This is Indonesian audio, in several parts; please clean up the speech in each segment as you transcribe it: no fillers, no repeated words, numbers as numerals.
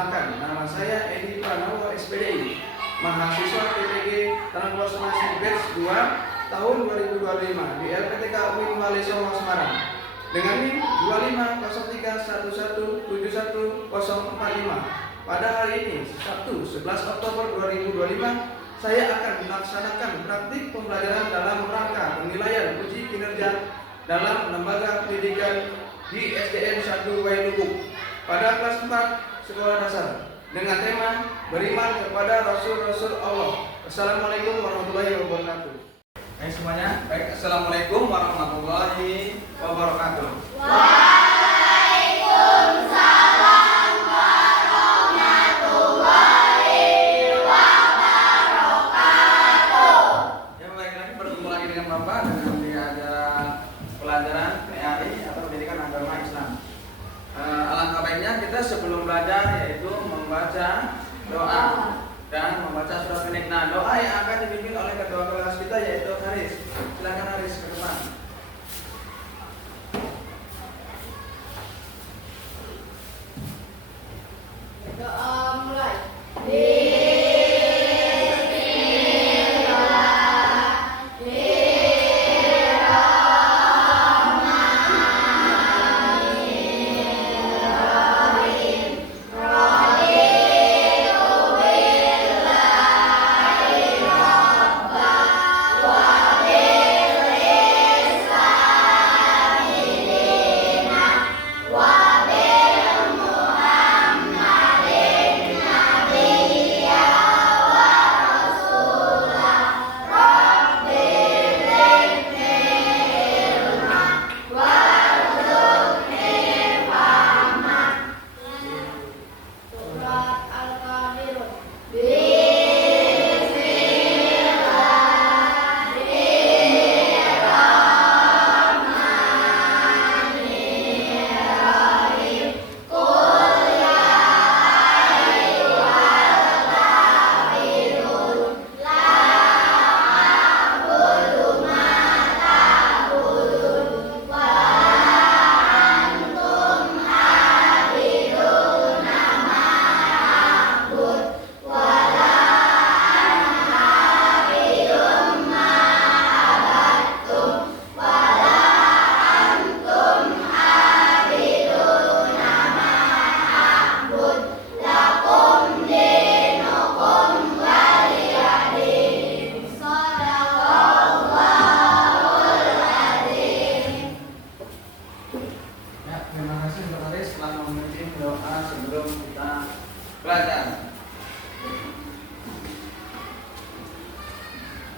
Perkenalkan, nama saya Edi Pranowo SPDI, mahasiswa PPG Transportasi Batch 2 tahun 2025 di LPTK UIN Wali Songo Semarang dengan NIM 25131717045. Pada hari ini, Sabtu 11 Oktober 2025, saya akan melaksanakan praktik pembelajaran dalam rangka penilaian uji kinerja dalam lembaga pendidikan di SDN 1 Wailubuk pada kelas 4 sekolah dasar dengan tema beriman kepada Rasul-Rasul Allah. Assalamualaikum warahmatullahi wabarakatuh. Hai semuanya, baik. Assalamualaikum warahmatullahi wabarakatuh. Waalaikumsalam warahmatullahi wabarakatuh. Ya, baik lagi bertemu lagi dengan Bapak dengan ada pelajaran PAI atau Pendidikan Agama Islam. Alangkah baiknya kita sebelum belajar yaitu membaca doa dan membaca surat pendek. Nah, doa yang akan dipimpin oleh ketua kelas kita yaitu Haris. Silakan Haris ke depan. Doa mulai.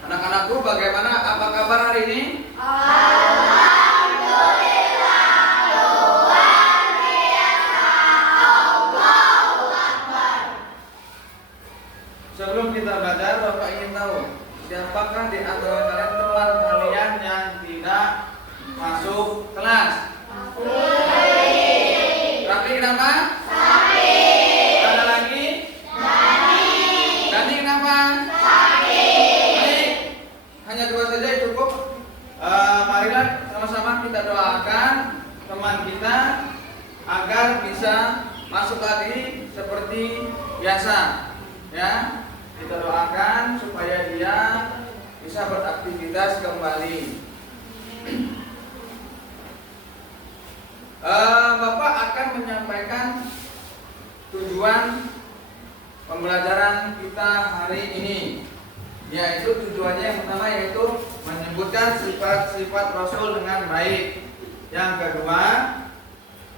Anak-anakku, bagaimana? Apa kabar hari ini? Alhamdulillah, luar biasa. Allahu Akbar. Sebelum kita belajar, Bapak ingin tahu siapakah di antara kalian teman kalian yang tidak masuk kelas? Rafi kenapa? Ada lagi? Dani kenapa? Hanya dua saja cukup. Marilah sama-sama kita doakan teman kita agar bisa masuk lagi seperti biasa, ya. Kita doakan supaya dia bisa beraktivitas kembali. Bapak akan menyampaikan tujuan pembelajaran kita hari ini, yaitu tujuannya yang pertama yaitu menyebutkan sifat-sifat Rasul dengan baik. Yang kedua,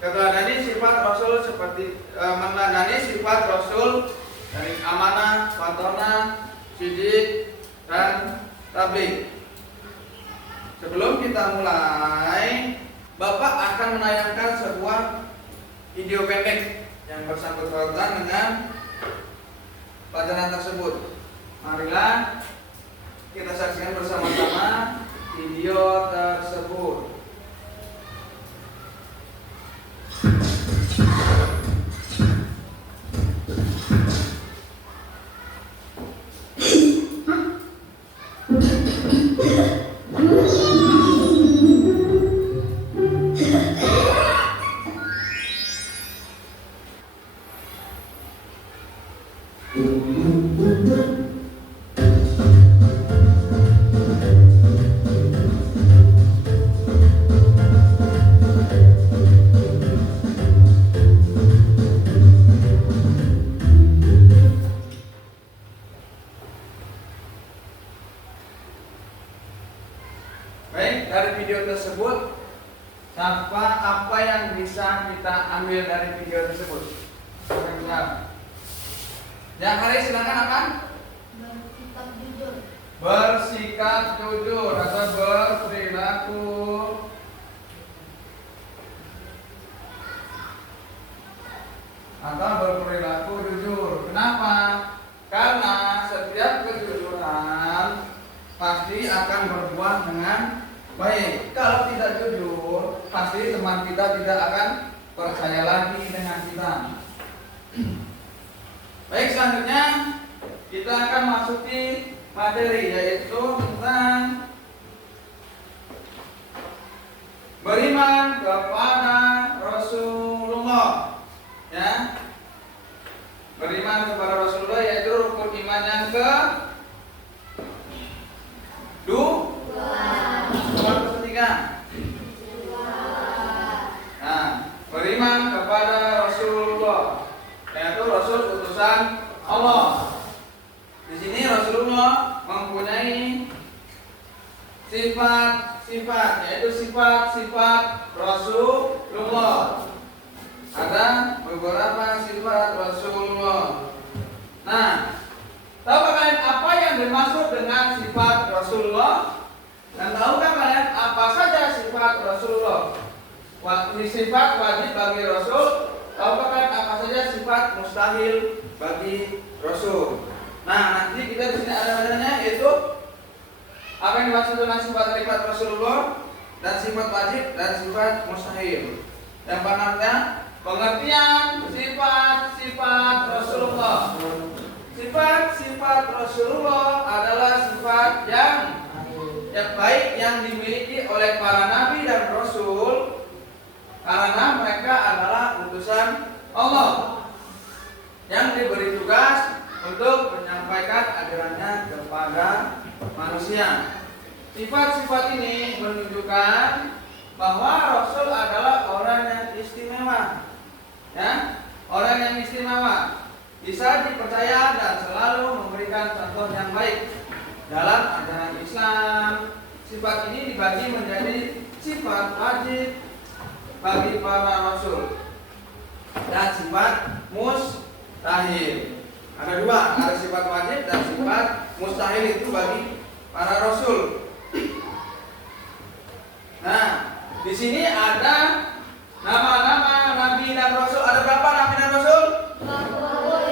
meneladani sifat Rasul seperti meneladani sifat Rasul dari amanah, watonah, sidik, dan tabligh. Sebelum kita mulai, Bapak akan menayangkan sebuah video pendek yang bersangkutan dengan pelajaran tersebut. Marilah kita saksikan bersama-sama video tersebut. Baik, dari video tersebut apa yang bisa kita ambil dari video tersebut? Yang hari silakan apa? Bersikap jujur. Bersikap jujur atau berperilaku jujur. Kenapa? Karena setiap kejujuran pasti akan berbuah dengan baik. Kalau tidak jujur, pasti teman kita tidak akan percaya lagi dengan kita. Baik, selanjutnya kita akan masuki materi, yaitu tentang beriman kepada Rasulullah. Ya, beriman kepada Rasulullah yaitu rukun iman yang ketiga. Nah, beriman kepada Rasulullah yaitu Rasul utusan Allah. Di sini Rasulullah mempunyai sifat-sifat, yaitu sifat-sifat Rasulullah. Ada beberapa sifat Rasulullah. Nah, tahukah kalian apa yang dimaksud dengan sifat Rasulullah? Dan tahukah kalian apa saja sifat Rasulullah? Sifat wajib bagi Rasul. Tahukah kalian apa saja sifat mustahil bagi Rasul? Nah, nanti kita di sini ada adanya, yaitu apa yang dimaksud dengan sifat Rasulullah dan sifat wajib dan sifat mustahil. Yang pertama, pengertian sifat-sifat Rasulullah. Sifat-sifat Rasulullah adalah sifat yang baik yang dimiliki oleh para nabi dan rasul karena mereka adalah utusan Allah yang diberi tugas untuk menyampaikan ajarannya kepada manusia. Sifat-sifat ini menunjukkan bahwa Rasul adalah orang yang istimewa, ya, orang yang istimewa, bisa dipercaya dan selalu memberikan contoh yang baik dalam ajaran Islam. Sifat ini dibagi menjadi sifat wajib bagi para Rasul dan sifat mustahil. Ada dua, ada sifat wajib dan sifat mustahil itu bagi para Rasul. Nah, di sini ada nama-nama nabi dan rasul. Ada berapa nabi dan rasul?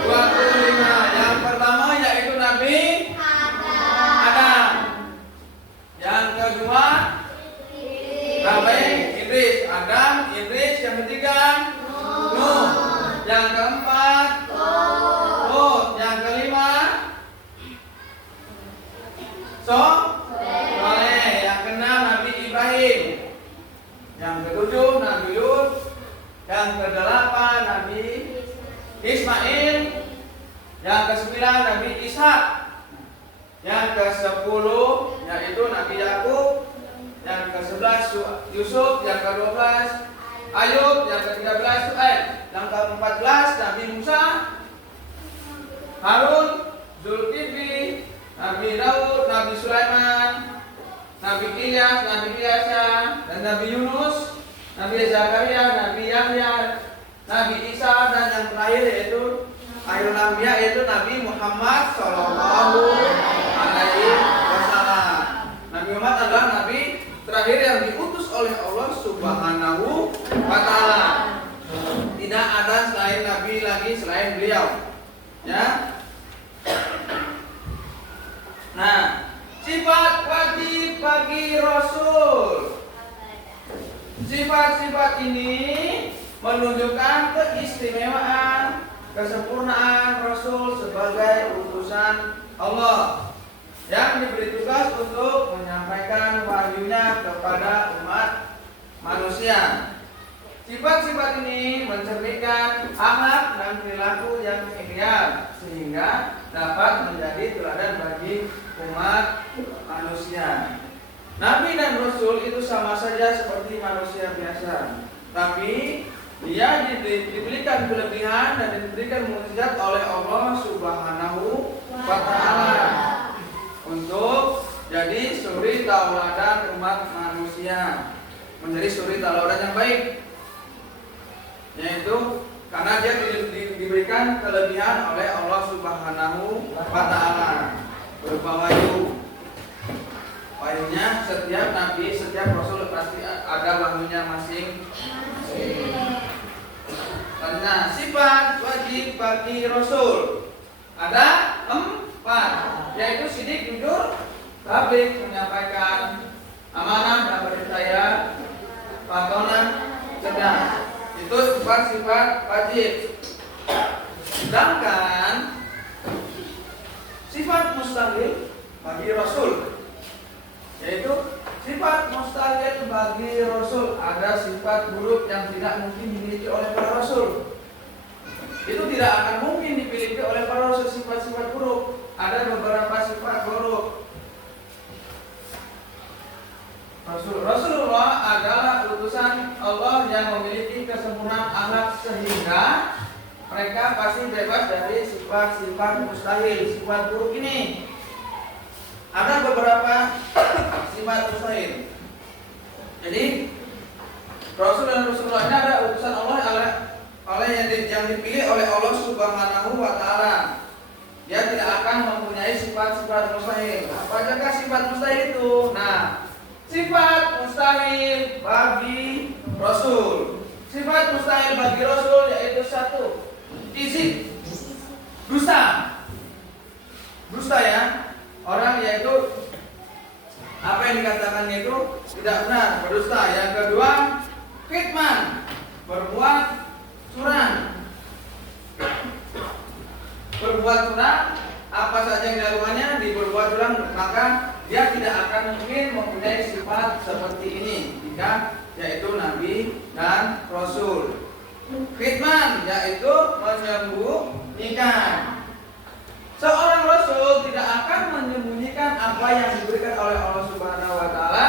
25. Yang pertama yaitu Nabi Adam. Yang kedua Nabi Idris. Adam, Idris. Yang ketiga Nuh. Yang keempat Hud. Yang kelima Soleh. Yang keenam Nabi Ibrahim. Yang ketujuh Nabi Lut. Yang kedelapan Nabi Ismail. Yang kesembilan Nabi Ishak. Yang ke-10 yaitu Nabi Yakub. Yang ke-11 Yusuf. Yang ke-12 Ayub. Yang ke-13 Su'aib. Yang ke-14 Nabi Musa, Harun, Zulkifli, Nabi Daud, Nabi Sulaiman, Nabi Ilyas, Nabi Ilyasa, dan Nabi Yunus, Nabi Zakaria, Nabi Yahya, Nabi Isa, dan yang terakhir yaitu akhirul anbiya, yaitu Nabi Muhammad Sallallahu Alaihi Wasallam. Nabi Muhammad adalah Nabi terakhir yang diutus oleh Allah Subhanahu wa Ta'ala. Tidak ada selain Nabi lagi selain beliau. Ya. Nah, sifat wajib bagi Rasul. Sifat-sifat ini menunjukkan keistimewaan, kesempurnaan Rasul sebagai utusan Allah yang diberi tugas untuk menyampaikan wahyunya kepada umat manusia. Sifat-sifat ini mencerminkan akhlak dan perilaku yang ideal sehingga dapat menjadi teladan bagi umat manusia. Nabi dan Rasul itu sama saja seperti manusia biasa, tapi dia diberikan kelebihan dan diberikan mukjizat oleh Allah Subhanahu wa Ta'ala untuk jadi suri tauladan umat manusia, menjadi suri tauladan yang baik, yaitu karena dia diberikan kelebihan oleh Allah Subhanahu wa Ta'ala berupa wahyu. Wahyunya setiap nabi, setiap rasul pasti ada wahyunya masing-masing. Karena sifat wajib bagi rasul ada 4, yaitu sidik, jujur, tabligh, menyampaikan amanah dan percaya, patonan, cerdas. Itu sifat-sifat wajib. Sedangkan sifat mustahil bagi rasul, yaitu sifat mustahil bagi rasul, ada sifat buruk yang tidak mungkin dimiliki oleh para rasul. Itu tidak akan mungkin dimiliki oleh para rasul, sifat-sifat buruk. Ada beberapa sifat buruk. Rasulullah adalah utusan Allah yang memiliki kesempurnaan akhlak sehingga mereka pasti bebas dari sifat-sifat mustahil, sifat buruk ini. Ada beberapa sifat mustahil. Jadi Rasul dan Rasulullah ini ada utusan Allah oleh yang dipilih oleh Allah Subhanahu wa Ta'ala. Dia tidak akan mempunyai sifat-sifat mustahil. Apa saja sifat mustahil itu? Nah, sifat mustahil bagi Rasul. Sifat mustahil bagi Rasul yaitu 1, isi dusta. Dusta ya. Orang yaitu apa yang dikatakan itu tidak benar, berdusta. Yang kedua, kitman, berbuat curang. Berbuat curang, apa saja yang dilakukannya diperbuat curang, maka dia tidak akan mungkin mempunyai sifat seperti ini jika yaitu Nabi dan Rasul. Kitman yaitu menyembunyikan. Seorang Rasul tidak akan menyembunyikan apa yang diberikan oleh Allah Subhanahu wa Ta'ala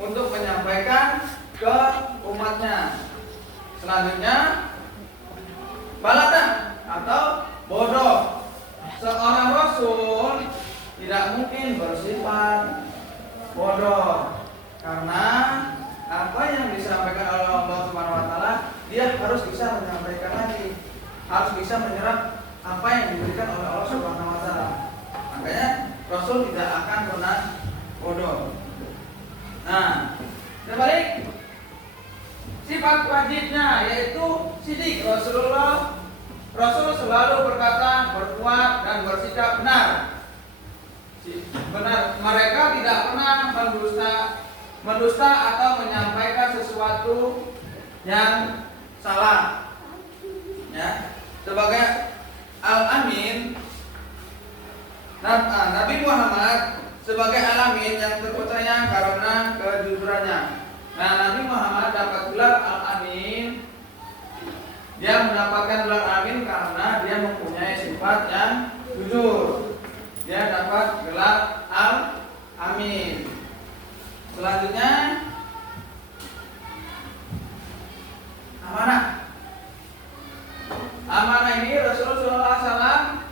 untuk menyampaikan ke umatnya. Selanjutnya, balatan atau bodoh. Seorang Rasul tidak mungkin bersifat bodoh karena apa yang disampaikan oleh Allah Subhanahu wa Ta'ala dia harus bisa menyampaikan lagi, harus bisa menyerap apa yang diberikan oleh Allah Subhanahu wa Ta'ala. Makanya Rasul tidak akan pernah bodoh. Nah, terbalik sifat wajibnya yaitu sidik. Rasul selalu berkata, berbuat dan bersikap benar. Mereka tidak pernah mendusta atau menyampaikan sesuatu yang salah. Ya, sebagai Al-Amin, Nabi Muhammad sebagai Al-Amin yang terpercaya karena kejujurannya. Nah, Nabi Muhammad dapat gelar Al-Amin. Dia mendapatkan gelar Amin karena dia mempunyai sifat yang jujur. Dia dapat gelar Al-Amin. Selanjutnya, amanah. Amanah ini Rasulullah SAW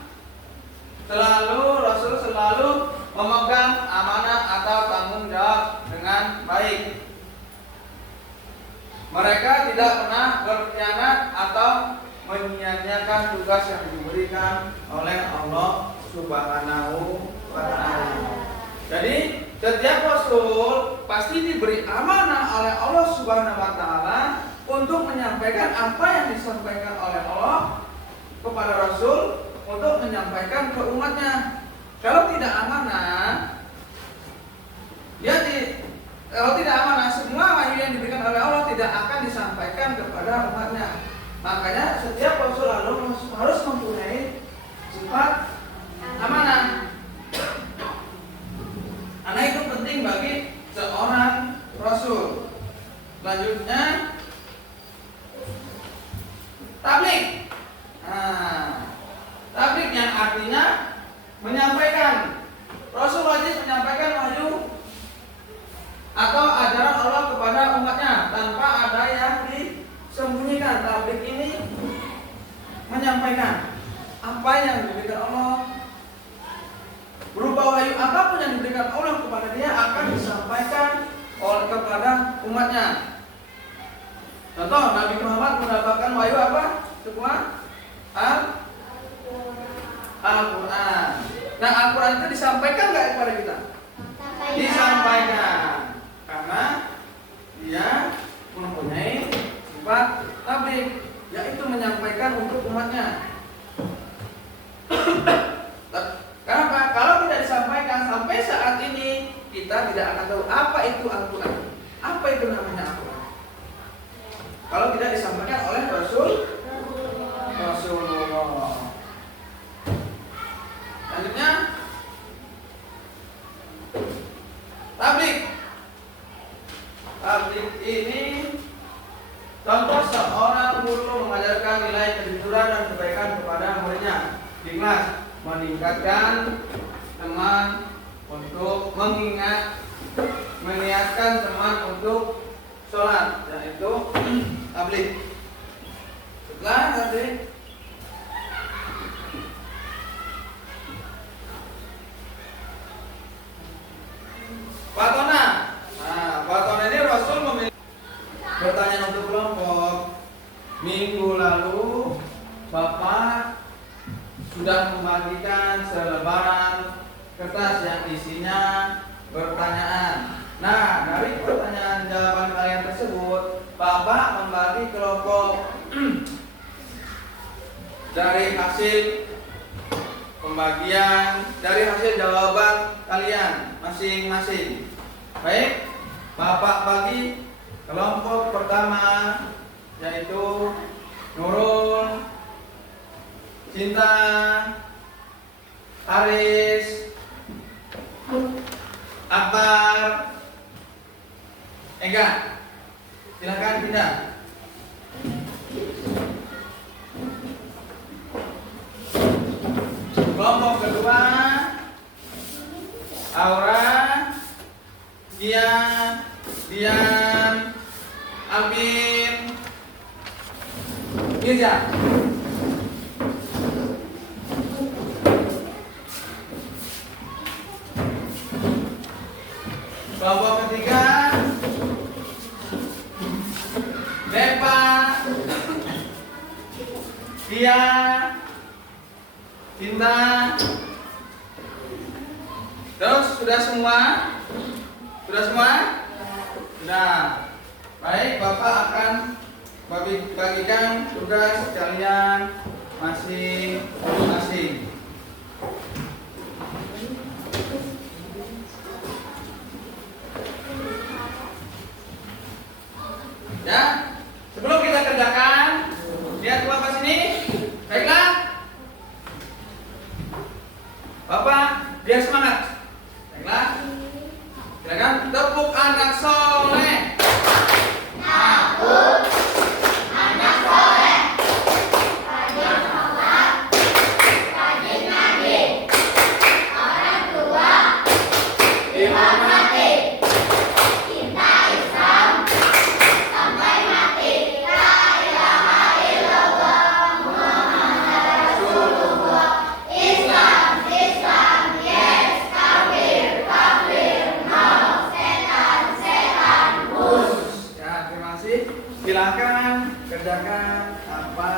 Rasul selalu memegang amanah atau tanggung jawab dengan baik. Mereka tidak pernah berkhianat atau menyia-nyiakan tugas yang diberikan oleh Allah Subhanahu wa Ta'ala. Jadi setiap Rasul pasti diberi amanah oleh Allah Subhanahu wa Ta'ala untuk menyampaikan apa yang disampaikan oleh Allah kepada Rasul untuk menyampaikan ke umatnya. Kalau tidak amanah, kalau tidak amanah, semua wahyu yang diberikan oleh Allah tidak akan disampaikan kepada umatnya. Makanya setiap Rasul harus mempunyai sifat amanah. Karena itu penting bagi seorang Rasul. Selanjutnya, menyampaikan. Rasul wajib menyampaikan wahyu atau ajaran Allah kepada umatnya tanpa ada yang disembunyikan. Tabligh ini menyampaikan apa yang diberikan Allah, berupa wahyu apapun yang diberikan Allah kepada dia akan disampaikan oleh kepada umatnya. Contoh, Nabi Muhammad mendapatkan wahyu apa? Semua Al-Quran. Nah, Al-Quran itu disampaikan nggak kepada kita? Disampaikan, karena dia mempunyai sifat tabligh, yaitu menyampaikan untuk umatnya. Kenapa? Kalau tidak disampaikan sampai saat ini, kita tidak akan tahu apa itu Al-Quran, apa itu namanya Al-Quran. Kalau tidak disampaikan oleh Rasulullah. Selanjutnya, tabligh. Tabligh ini contoh seorang guru mengajarkan nilai kejujuran dan kebaikan kepada muridnya di kelas, meningkatkan teman untuk mengingatkan teman untuk sholat, yaitu tabligh. Setelah tabligh, Fatona. Nah, Fatona ini Rasul memilih bertanya untuk kelompok. Minggu lalu Bapak sudah membagikan selebaran kertas yang isinya pertanyaan. Nah, dari pertanyaan jawaban kalian tersebut, Bapak membagi kelompok dari hasil pembagian, dari hasil jawaban kalian masing-masing. Baik, Bapak bagi kelompok pertama, yaitu Nurul, Cinta, Haris, Akbar, Ega. Silakan pindah. Kelompok kedua, Aura, Dian, Amin, Mirza. Kelompok ketiga, Depa, Dia, Cinta. Terus sudah semua? Sudah semua? Sudah. Baik, Bapak akan bagikan tugas kalian masing-masing. Ya, sebelum kita kerjakan, lihat Bapak sini. Baiklah, Bapak, biar semangat. Baiklah, silakan tepuk anak soleh. Aku anak soleh, rajin sholat, rajin ngaji, orang tua dihormati, cinta Islam sampai mati. La ilaha illallah Muhammad Rasulullah. Islam, Islam, yes, kafir, kafir, no, setan, setan, bus. Ya, terima kasih. Silakan kerjakan apa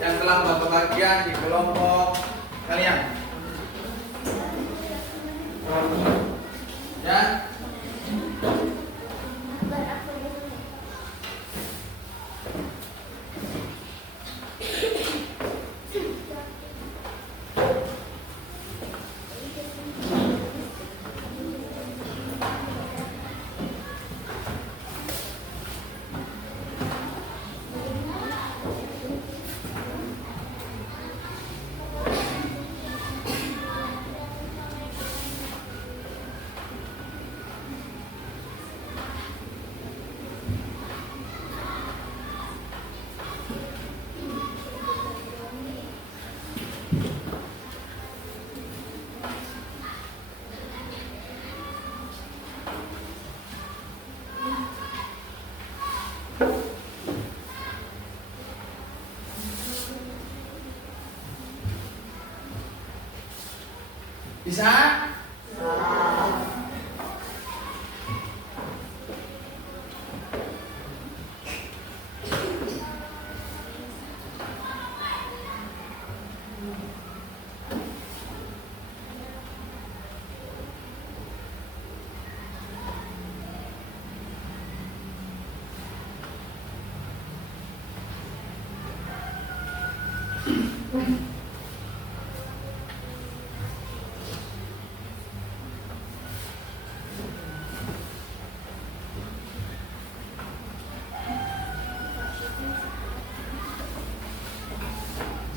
yang telah Bapak bagikan di kelompok kalian. Ya. Bisa?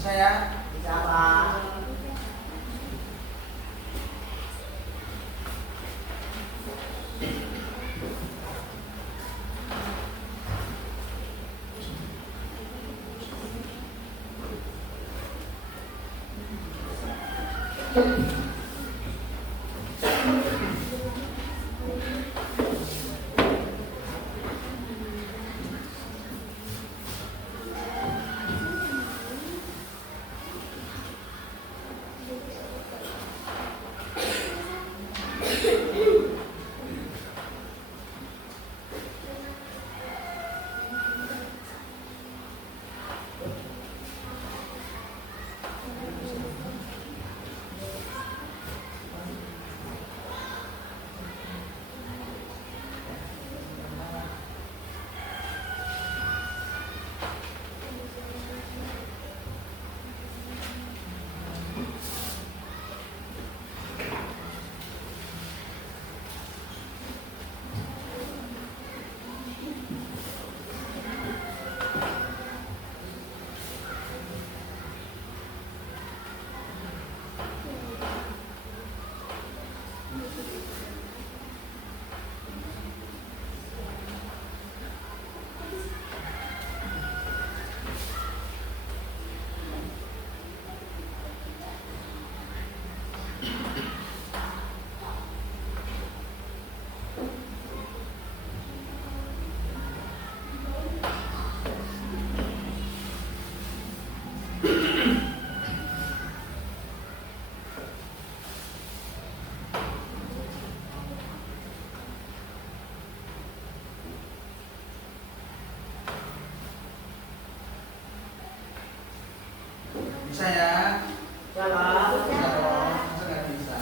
Saya Bisa, Pak. Bisa ya? Bisa, Pak. Bisa dong, masa nggak bisa?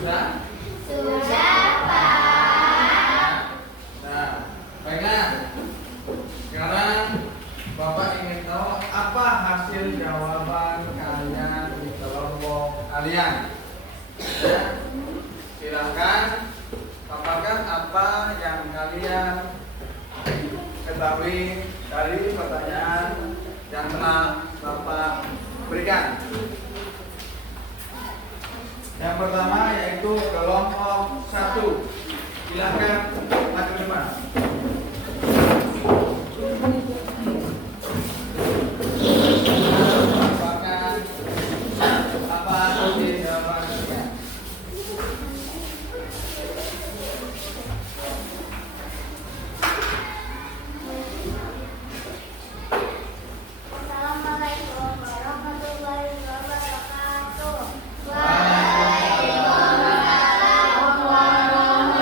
Sudah? Sudah, Pak. Nah, baiklah. Sekarang Bapak ingin tahu apa hasil jawaban kalian di kelompok kalian. Ya. Silakan paparkan apa yang kalian ketahui dari pertanyaan yang telah Bapak berikan. Yang pertama yaitu kelompok 1. Silakan maju ke depan. Paparkan apa hasil jawaban kalian. Assalamualaikum warahmatullahi wabarakatuh. Waalaikumsalam warahmatullahi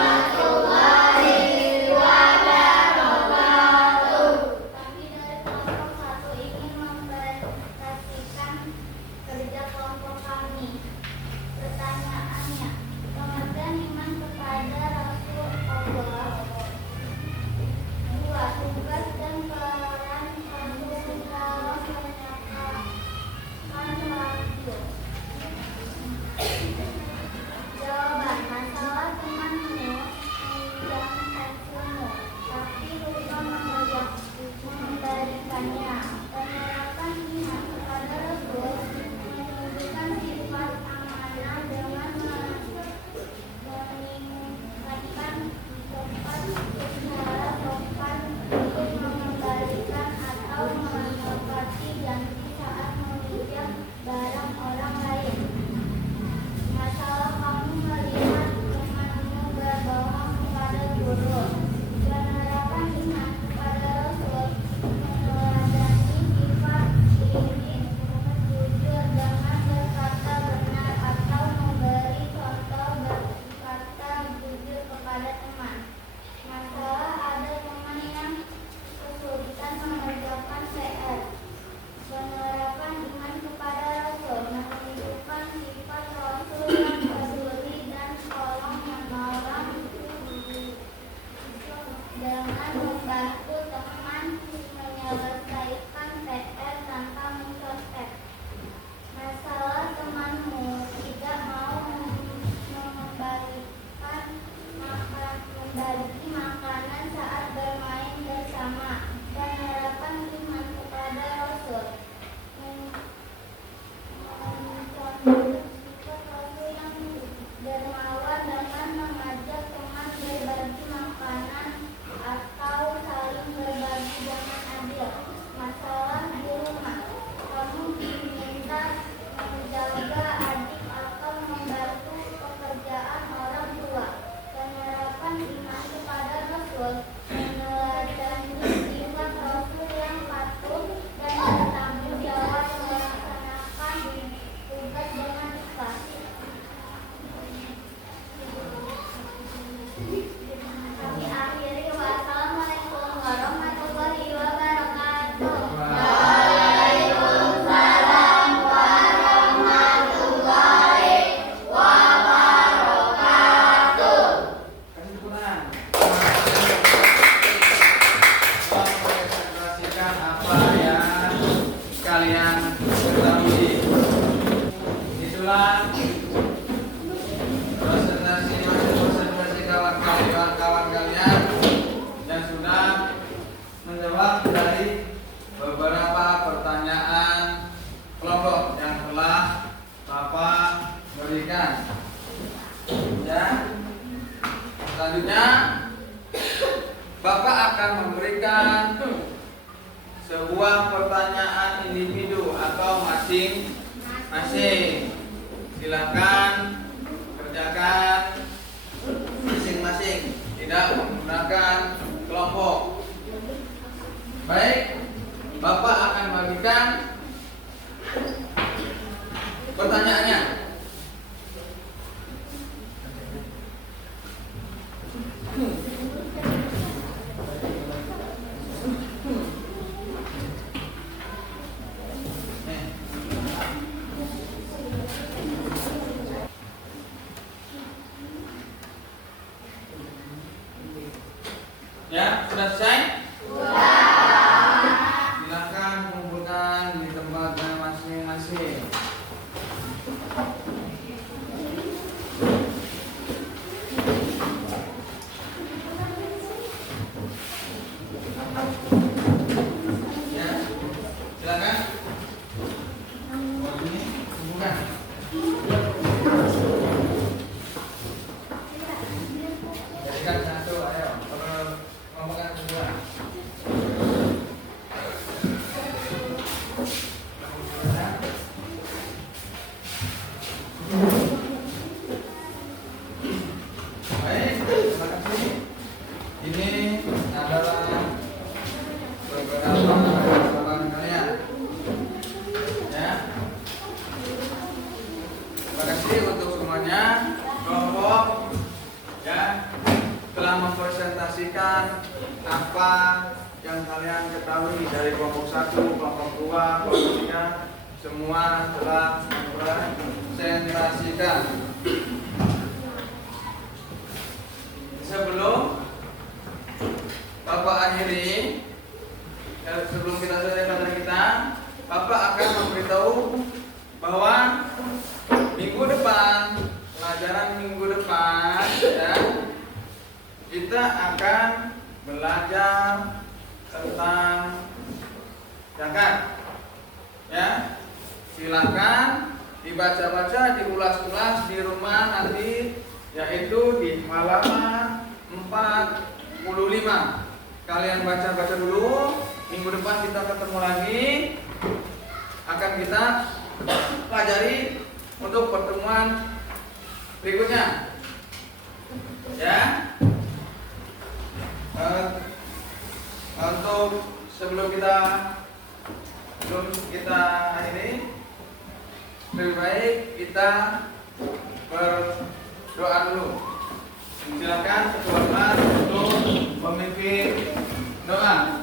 membagi makanan saat bermain bersama. Penerapan iman kepada Rasul. Mencontoh sifat Rasul yang dermawan dengan mengajak teman berbagi makanan atau saling berbagi dengan adil. Masalah di rumah, kamu diminta menjaga adik atau membantu pekerjaan orang tua. Penerapan iman kepada Rasul, meneladani sifat Rasul yang patuh dan bertanggung jawab, melaksanakan tugas dengan ikhlas. Kami akhiri, wassalamualaikum warahmatullahi wabarakatuh. Waalaikumsalam warahmatullahi wabarakatuh. Kasih tepuk tangan. Tolong presentasikan apa yang kalian ketahui. Itulah presentasi kawan-kawan kalian yang sudah menjawab dari beberapa pertanyaan kelompok yang telah Bapak berikan. Ya. Selanjutnya Bapak akan memberikan sebuah pertanyaan individu atau masing-masing. Silakan kerjakan masing-masing, tidak menggunakan kelompok. Baik, Bapak akan bagikan pertanyaannya. Ya, sudah selesai? Silakan kumpulkan di tempatnya masing-masing. Ya, silakan. Ini kumpulkan. Jadikan satu, ayo. Ngomongkan semua. Baik, terima kasih. Ini adalah beberapa jawaban kalian. Ya. Terima kasih untuk semuanya. Kelompok ya telah mempresentasikan apa yang kalian ketahui dari kelompok 1, kelompok 2, kelompok 3, semua telah mempresentasikan. Sebelum Bapak akhiri, sebelum kita selesai pelajaran kita, Bapak akan memberitahu bahwa minggu depan, pelajaran minggu depan, ya, kita akan belajar tentang zakat. Ya, silakan dibaca-baca, diulas-ulas di rumah nanti, yaitu di halaman 45. Kalian baca-baca dulu. Minggu depan kita ketemu lagi. Akan kita pelajari untuk pertemuan berikutnya. Ya. Untuk sebelum kita akhiri, lebih baik kita berdoa dulu. Silakan ketua kelas untuk memimpin doa.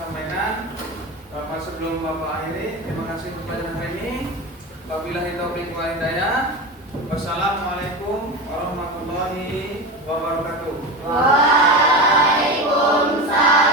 sampaikan. Sebelum Bapak akhiri, terima kasih untuk pelajaran hari ini. Wabillahi taufiq wal hidayah. Wassalamualaikum warahmatullahi wabarakatuh. Waalaikumsalam.